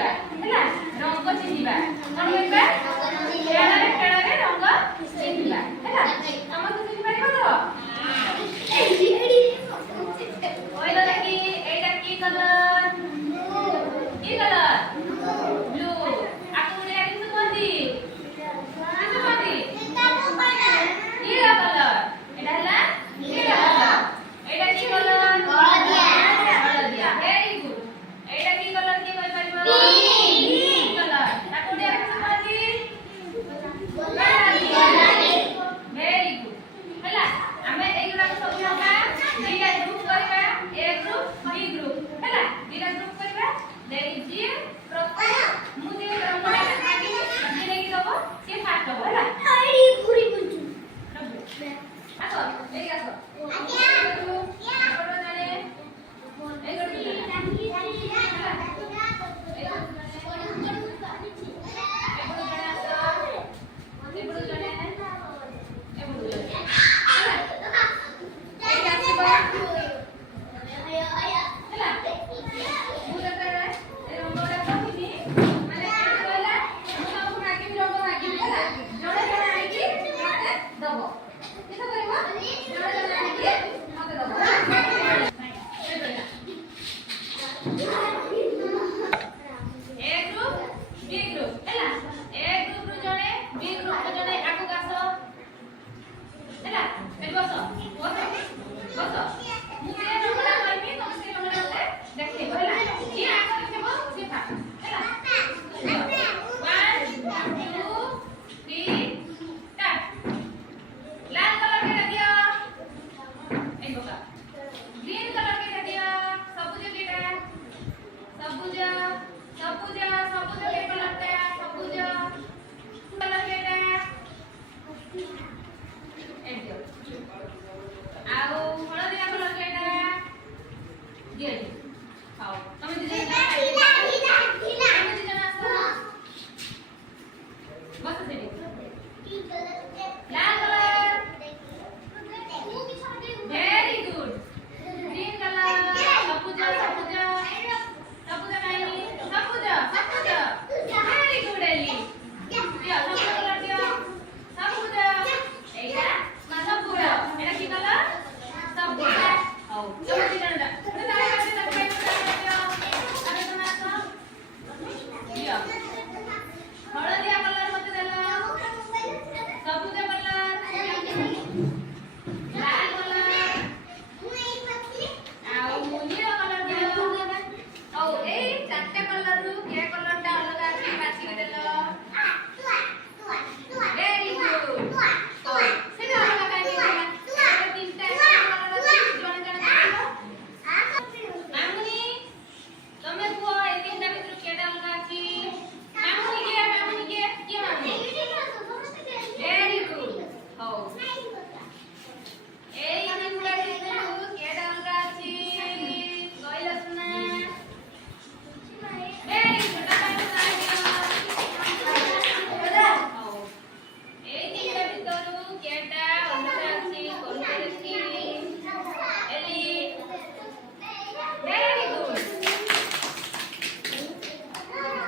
ଚିହ୍ନିବା ହେଲା ରଙ୍ଗ ଚିହ୍ନିବା କଣ କରିବା ଖେଳରେ ରଙ୍ଗ ଚିହ୍ନିବା ହେଲା ସମସ୍ତେ ଚିହ୍ନି ପାରିବ ତ କହିଲ ଦେଖି ଏଇଟା କି କଲର କି କଲର ବ୍ଲୁ ଆକୁ ଓଡ଼ିଆ କିନ୍ତୁ କୁହନ୍ତି नीला कलर एटा हला नीला कलर एटा की कलर हळदिया वेरी गुड एटा की कलर की कहि परिबो ग्रीन कलर ताको डिया कुमाती वेरी गुड हला हमें एगुडा को सब नका दीटा ग्रुप करबा ए ग्रुप बी ग्रुप हला दीटा ग्रुप करबा देई जी प्रथम मु जे रंगला आगे आगे की दबो से फास्ट दबो हला आईडी घुरी बुझू आसो ए आसो आज्ञा एगोडो जाने एगोडो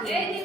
Ready?